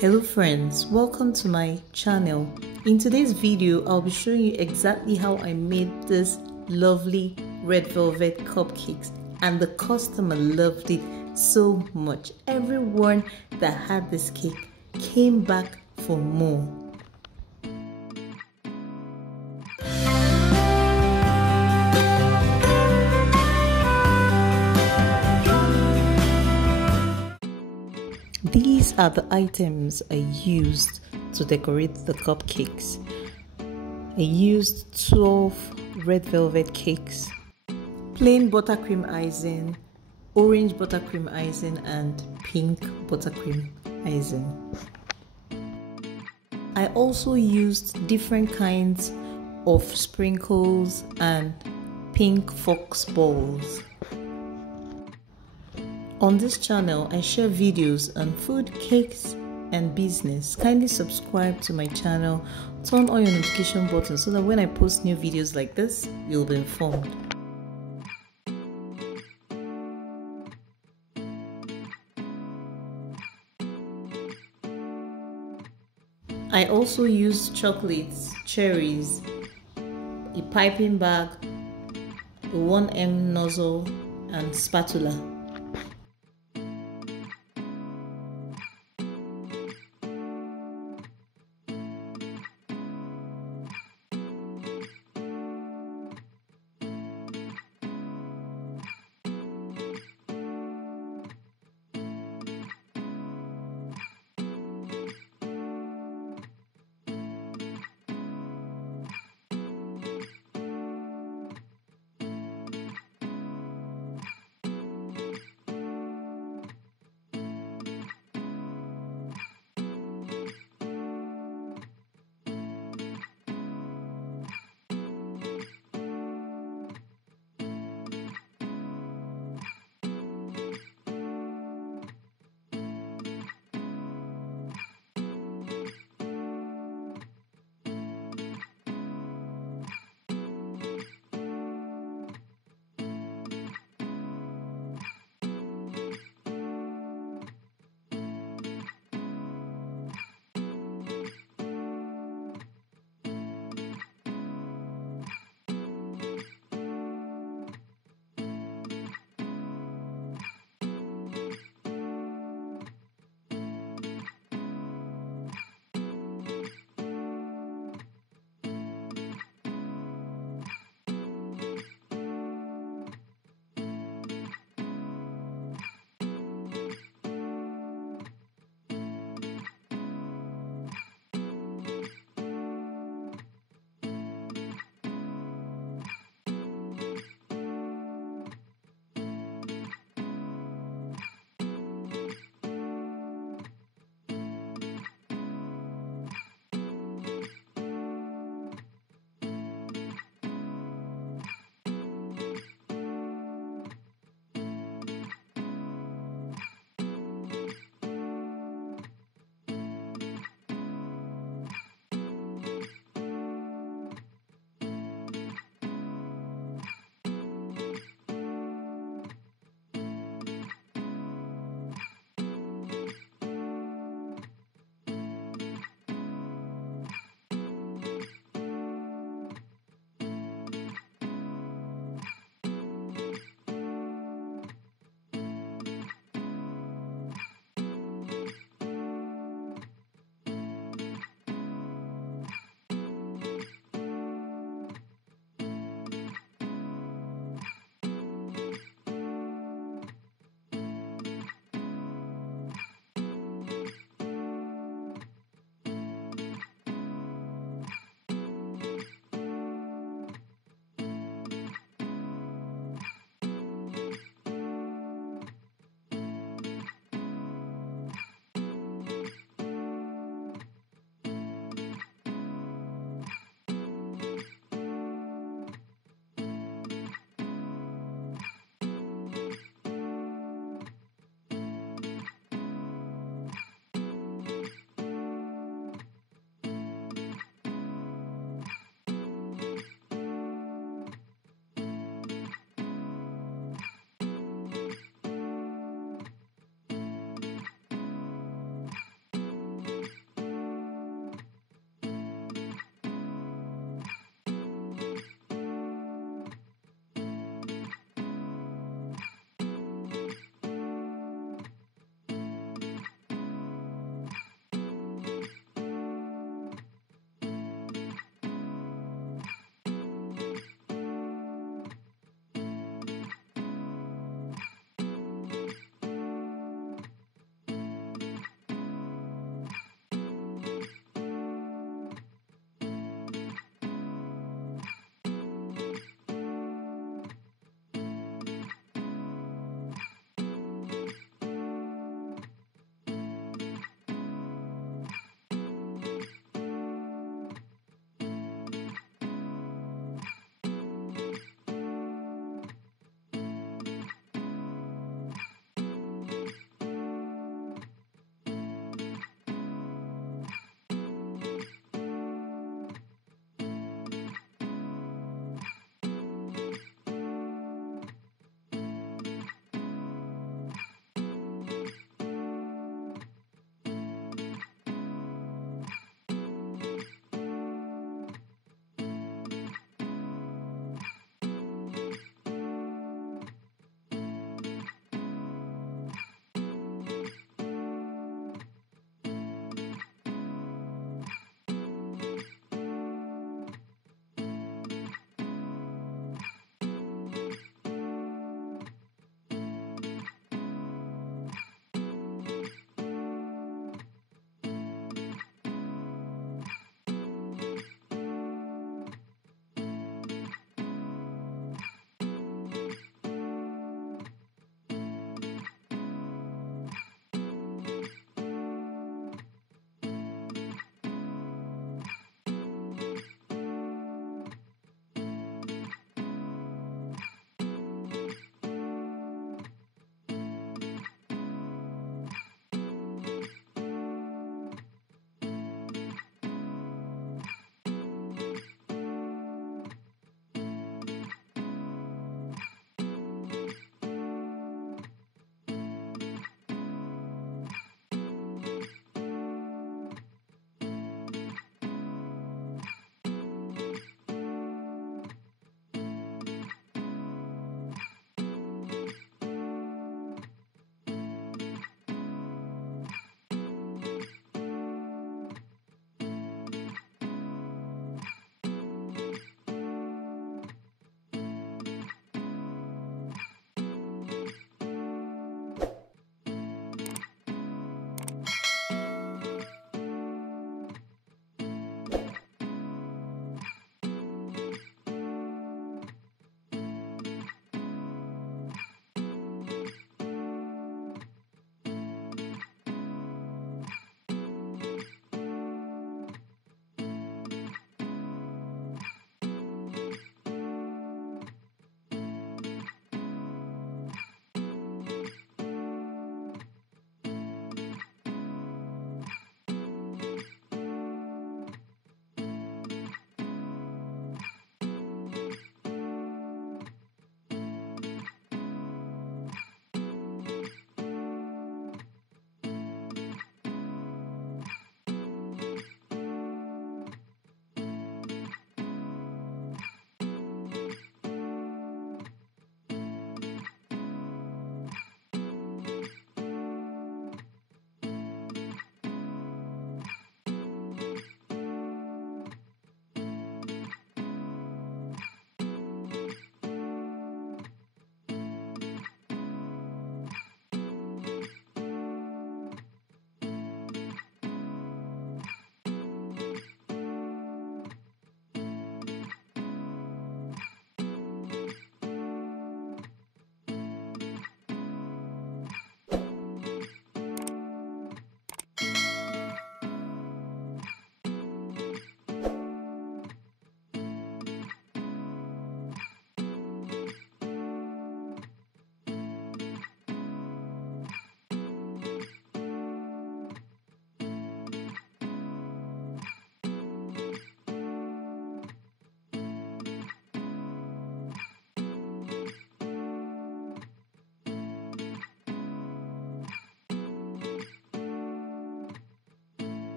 Hello friends, welcome to my channel. In today's video, I'll be showing you exactly how I made this lovely red velvet cupcakes, and the customer loved it so much. Everyone that had this cake came back for more. These are the items I used to decorate the cupcakes. I used 12 red velvet cakes, plain buttercream icing, orange buttercream icing, and pink buttercream icing. I also used different kinds of sprinkles and pink fox balls. On this channel, I share videos on food, cakes, and business. Kindly subscribe to my channel, turn on your notification button so that when I post new videos like this, you'll be informed. I also used chocolates, cherries, a piping bag, a 1M nozzle, and spatula.